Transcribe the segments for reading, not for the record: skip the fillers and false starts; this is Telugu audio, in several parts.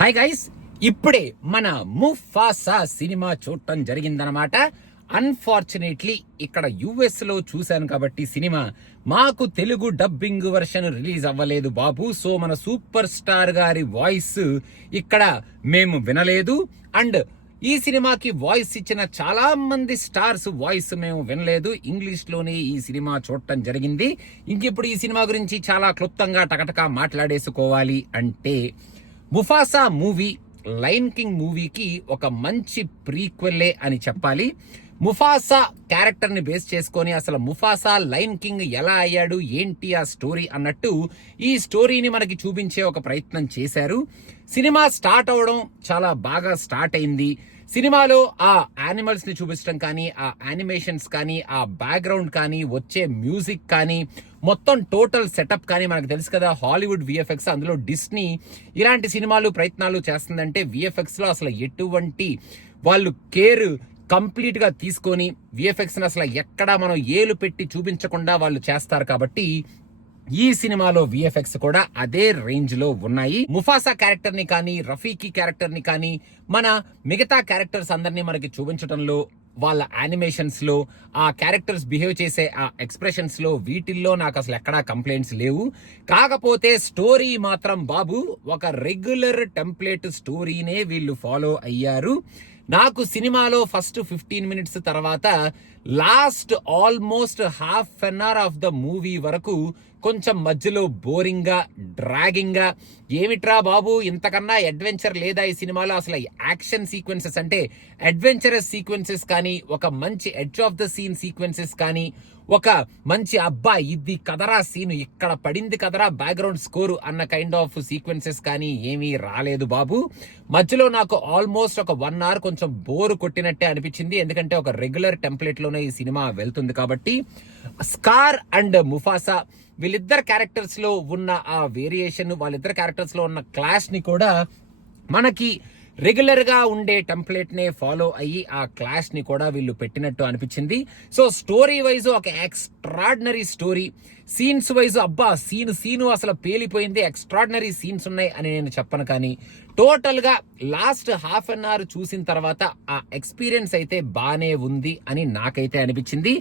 హాయ్ గైస్, ఇప్పుడే మన ముఫాసా సినిమా చూడటం జరిగిందనమాట. అన్ఫార్చునేట్లీ ఇక్కడ యుఎస్ లో చూశాను కాబట్టి సినిమా మాకు తెలుగు డబ్బింగ్ వర్షన్ రిలీజ్ అవ్వలేదు బాబు. సో మన సూపర్ స్టార్ గారి వాయిస్ ఇక్కడ మేము వినలేదు. అండ్ ఈ సినిమాకి వాయిస్ ఇచ్చిన చాలా మంది స్టార్స్ వాయిస్ మేము వినలేదు. ఇంగ్లీష్ లోనే ఈ సినిమా చూడటం జరిగింది. ఇంకిప్పుడు ఈ సినిమా గురించి చాలా క్లుప్తంగా టకటకా మాట్లాడేసుకోవాలి అంటే, ముఫాసా మూవీ లయన్ కింగ్ మూవీకి ఒక మంచి ప్రీక్వెల్లే అని చెప్పాలి. ముఫాసా క్యారెక్టర్ ని బేస్ చేసుకొని అసలు ముఫాసా లయన్ కింగ్ ఎలా అయ్యాడు, ఏంటి ఆ స్టోరీ అన్నట్టు ఈ స్టోరీని మనకి చూపించే ఒక ప్రయత్నం చేశారు. సినిమా స్టార్ట్ అవడం చాలా బాగా స్టార్ట్ అయింది. సినిమాలో ఆ యానిమల్స్ ని చూపించడం కానీ, ఆ యానిమేషన్స్ కానీ, ఆ బ్యాక్గ్రౌండ్ కానీ, వచ్చే మ్యూజిక్ కానీ, మొత్తం టోటల్ సెటప్ కానీ మనకు తెలుసు కదా, హాలీవుడ్ విఎఫ్ఎక్స్. అందులో డిస్నీ ఇలాంటి సినిమాలు ప్రయత్నాలు చేస్తుందంటే విఎఫ్ఎక్స్ లో అసలు ఎటువంటి వాళ్ళు కేర్ కంప్లీట్ గా తీసుకొని విఎఫ్ఎక్స్ అసలు ఎక్కడా మనం ఏలు పెట్టి చూపించకుండా వాళ్ళు చేస్తారు. కాబట్టి ఈ సినిమాలో విఎఫ్ఎక్స్ కూడా అదే రేంజ్ లో ఉన్నాయి. ముఫాసా క్యారెక్టర్ ని కానీ, రఫీకి క్యారెక్టర్ ని కానీ, మన మిగతా క్యారెక్టర్స్ అందరినీ మనకి చూపించడంలో, వాళ్ళ యానిమేషన్స్ లో, ఆ క్యారెక్టర్స్ బిహేవ్ చేసే ఆ ఎక్స్ప్రెషన్స్ లో, వీటిల్లో నాకు అసలు ఎక్కడా కంప్లైంట్స్ లేవు. కాకపోతే స్టోరీ మాత్రం బాబు ఒక రెగ్యులర్ టెంప్లెట్ స్టోరీనే వీళ్ళు ఫాలో అయ్యారు. నాకు సినిమాలో ఫస్ట్ 15 మినిట్స్ తర్వాత last almost half an hour of the movie వరకు కొంచెం మధ్యలో బోరింగ్ గా, డ్రాగింగ్ గా, ఏమిట్రా బాబు ఇంతకన్నా అడ్వెంచర్ లేదా ఈ సినిమాలో, అసలు యాక్షన్ సీక్వెన్సెస్ అంటే అడ్వెంచరస్ సీక్వెన్సెస్ కానీ, ఒక మంచి edge of the scene sequences కానీ, ఒక మంచి అబ్బా ఇది కదరా సీన్, ఇక్కడ పడింది కదరా బ్యాక్గ్రౌండ్ స్కోరు అన్న కైండ్ ఆఫ్ సీక్వెన్సెస్ కానీ ఏమీ రాలేదు బాబు. మధ్యలో నాకు ఆల్మోస్ట్ ఒక 1 అవర్ కొంచెం బోరు కొట్టినట్టే అనిపించింది. ఎందుకంటే ఒక రెగ్యులర్ టెంప్లెట్ లోనే ఈ సినిమా వెళ్తుంది కాబట్టి. స్కార్ అండ్ ముఫాసా వీళ్ళిద్దరు క్యారెక్టర్స్ లో ఉన్న ఆ వేరియేషన్, వాళ్ళిద్దరు క్యారెక్టర్స్ లో ఉన్న క్లాష్ ని కూడా మనకి రెగ్యులర్ గా ఉండే టెంప్లెట్ నే ఫాలో అయ్యి ఆ క్లాష్ ని కూడా వీళ్ళు పెట్టినట్టు అనిపించింది. సో స్టోరీ వైజ్ ఒక ఎక్స్ట్రాడినరీ స్టోరీ, సీన్స్ వైజ్ అబ్బా సీను అసలు పేలిపోయింది, ఎక్స్ట్రాడినరీ సీన్స్ ఉన్నాయి అని నేను చెప్పను. కానీ టోటల్ గా లాస్ట్ హాఫ్ అన్ అవర్ చూసిన తర్వాత ఆ ఎక్స్పీరియన్స్ అయితే బానే ఉంది అని నాకైతే అనిపించింది.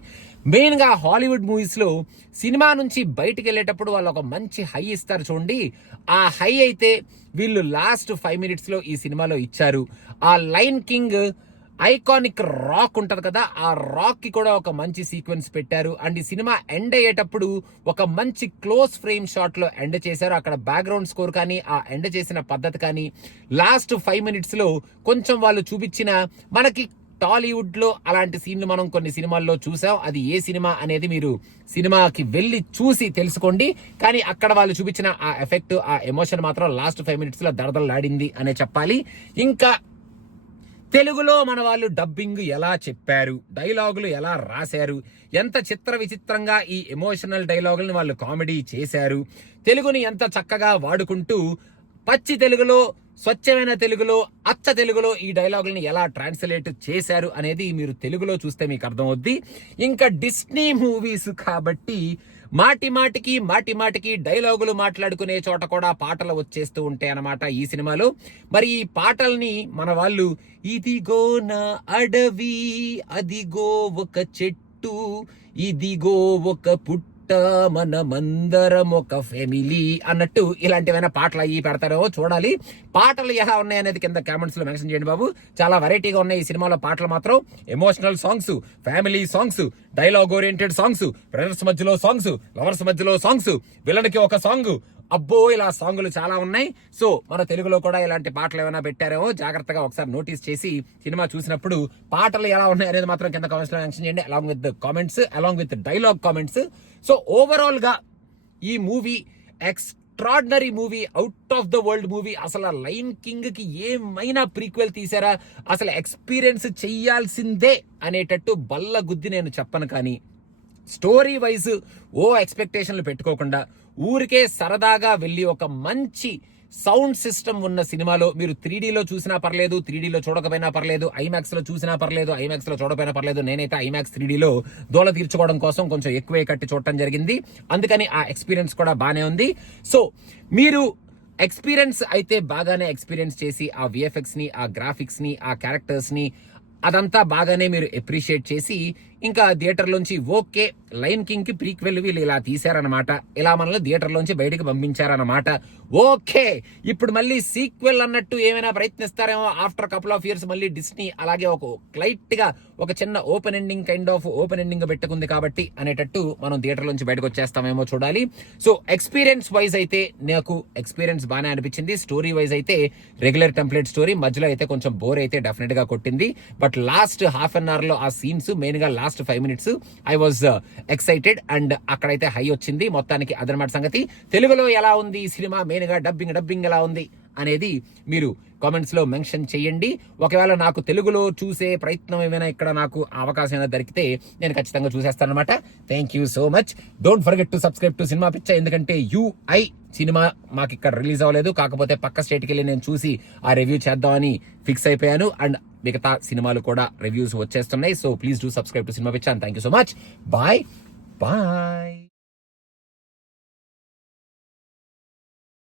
మెయిన్ గా హాలీవుడ్ మూవీస్ లో సినిమా నుంచి బయటకు వెళ్ళేటప్పుడు వాళ్ళు ఒక మంచి హై ఇస్తారు చూడండి, ఆ హై అయితే వీళ్ళు లాస్ట్ 5 మినిట్స్ లో ఈ సినిమాలో ఇచ్చారు. ఆ లయన్ కింగ్ ఐకానిక్ రాక్ ఉంటది కదా, ఆ రాక్ కి కూడా ఒక మంచి సీక్వెన్స్ పెట్టారు. అండ్ ఈ సినిమా ఎండ్ అయ్యేటప్పుడు ఒక మంచి క్లోజ్ ఫ్రేమ్ షాట్ లో ఎండ్ చేశారు. అక్కడ బ్యాక్గ్రౌండ్ స్కోర్ కానీ, ఆ ఎండ్ చేసిన పద్ధతి కానీ, లాస్ట్ 5 మినిట్స్ లో కొంచెం వాళ్ళు చూపించిన, మనకి టాలీవుడ్ లో అలాంటి సీన్లు మనం కొన్ని సినిమాల్లో చూసాం. అది ఏ సినిమా అనేది మీరు సినిమాకి వెళ్ళి చూసి తెలుసుకోండి. కానీ అక్కడ వాళ్ళు చూపించిన ఆ ఎఫెక్ట్, ఆ ఎమోషన్ మాత్రం లాస్ట్ 5 మినిట్స్ లో దడదలాడింది అనే చెప్పాలి. ఇంకా తెలుగులో మన వాళ్ళు డబ్బింగ్ ఎలా చెప్పారు, డైలాగులు ఎలా రాశారు, ఎంత చిత్ర విచిత్రంగా ఈ ఎమోషనల్ డైలాగులను వాళ్ళు కామెడీ చేశారు, తెలుగుని ఎంత చక్కగా వాడుకుంటూ పచ్చి తెలుగులో, స్వచ్ఛమైన తెలుగులో, అచ్చ తెలుగులో ఈ డైలాగులను ఎలా ట్రాన్స్లేట్ చేశారు అనేది మీరు తెలుగులో చూస్తే మీకు అర్థమవుద్ది. ఇంకా డిస్నీ మూవీస్ కాబట్టి మాటి మాటికి డైలాగులు మాట్లాడుకునే చోట కూడా పాటలు వచ్చేస్తూ ఉంటాయి అన్నమాట ఈ సినిమాలో. మరి ఈ పాటల్ని మన వాళ్ళు ఇదిగో నా అడవి, అదిగో ఒక చెట్టు, ఇదిగో ఒక పుట్ట, మనమందరం ఒక ఫ్యామిలీ అన్నట్టు ఇలాంటివైనా పాటలు అయ్యి పెడతారో చూడాలి. పాటలు ఎలా ఉన్నాయి అనేది కింద కామెంట్స్ లో మెన్షన్ చేయండి బాబు. చాలా వెరైటీగా ఉన్నాయి ఈ సినిమాలో పాటలు మాత్రం. Emotional songs, family songs, dialogue oriented songs, brothers మధ్యలో సాంగ్స్, లవర్స్ మధ్యలో సాంగ్స్, విలన్కి ఒక సాంగ్, అబ్బో ఇలా సాంగులు చాలా ఉన్నాయి. సో మన తెలుగులో కూడా ఇలాంటి పాటలు ఏమైనా పెట్టారేమో జాగ్రత్తగా ఒకసారి నోటీస్ చేసి సినిమా చూసినప్పుడు పాటలు ఎలా ఉన్నాయి అనేది మాత్రం కింద కామెంట్స్ లో మెన్షన్ చేయండి, along with comments, along with dialogue comments. So overall గా ఈ movie extraordinary movie, out of the world movie. అసలు లయన్ కింగ్ కి ఏమైనా ప్రీక్వెల్ తీసారా, అసలు ఎక్స్పీరియన్స్ చెయ్యాల్సిందే అనేటట్టు బల్ల గుద్ది నేను చెప్పను. కానీ స్టోరీ వైజ్ ఓ ఎక్స్పెక్టేషన్లు పెట్టుకోకుండా ఊరికే సరదాగా వెళ్ళి ఒక మంచి సౌండ్ సిస్టమ్ ఉన్న సినిమాలో మీరు 3Dలో చూసినా పర్లేదు, 3Dలో చూడకపోయినా పర్లేదు, ఐమాక్స్ లో చూసినా పర్లేదు, ఐమాక్స్ లో చూడకపోయినా పర్లేదు. నేనైతే ఐమాక్స్ 3Dలో దోల తీర్చుకోవడం కోసం కొంచెం ఎక్కువే కట్టి చూడటం జరిగింది. అందుకని ఆ ఎక్స్పీరియన్స్ కూడా బానే ఉంది. సో మీరు ఎక్స్పీరియన్స్ అయితే బాగానే ఎక్స్పీరియన్స్ చేసి ఆ విఎఫ్ఎక్స్ ని, ఆ గ్రాఫిక్స్ ని, ఆ క్యారెక్టర్స్ ని అదంతా బాగానే మీరు అప్రిషియేట్ చేసి ఇంకా థియేటర్ లోంచి ఓకే లయన్ కింగ్ కి ప్రీక్వెల్ వీళ్ళు ఇలా తీశారనమాట, ఇలా మనల్ని థియేటర్ లోంచి బయటికి పంపించారనమాట. ఓకే, ఇప్పుడు మళ్ళీ సీక్వెల్ అన్నట్టు ఏమైనా ప్రయత్నిస్తారేమో ఆఫ్టర్ కపుల్ ఆఫ్ ఇయర్స్. మళ్ళీ డిస్నీ అలాగే ఒక లైట్ గా ఒక చిన్న open ending kind of open ending పెట్టుకుంది కాబట్టి అనేటట్టు మనం థియేటర్ నుంచి బయటకు వచ్చేస్తామేమో చూడాలి. సో ఎక్స్పీరియన్స్ వైజ్ అయితే నాకు ఎక్స్పీరియన్స్ బాగానే అనిపించింది. స్టోరీ వైజ్ అయితే రెగ్యులర్ టెంప్లెట్ స్టోరీ, మధ్యలో అయితే కొంచెం బోర్ అయితే డెఫినెట్ గా కొట్టింది. But last half an hour లో ఆ సీన్స్, మెయిన్ గా last 5 minutes I was excited and అక్కడైతే హై వచ్చింది. మొత్తానికి అదనమాట సంగతి. తెలుగులో ఎలా ఉంది ఈ సినిమా, మెయిన్ గా డబ్బింగ్ ఎలా ఉంది అనేది మీరు కామెంట్స్ లో మెన్షన్ చేయండి. ఒకవేళ నాకు తెలుగులో చూసే ప్రయత్నం ఏమైనా ఇక్కడ నాకు అవకాశం ఏమైనా దొరికితే నేను ఖచ్చితంగా చూసేస్తాను అనమాట. Thank you so much. Don't forget to subscribe to cinema పిచ్చ. ఎందుకంటే యూఐ సినిమా మాకు ఇక్కడ రిలీజ్ అవ్వలేదు, కాకపోతే పక్క స్టేట్కి వెళ్ళి నేను చూసి ఆ రివ్యూ చేద్దామని ఫిక్స్ అయిపోయాను. అండ్ మిగతా సినిమాలు కూడా రివ్యూస్ వచ్చేస్తున్నాయి. So please do subscribe to cinema పిచ్చ. And thank you so much. Bye bye.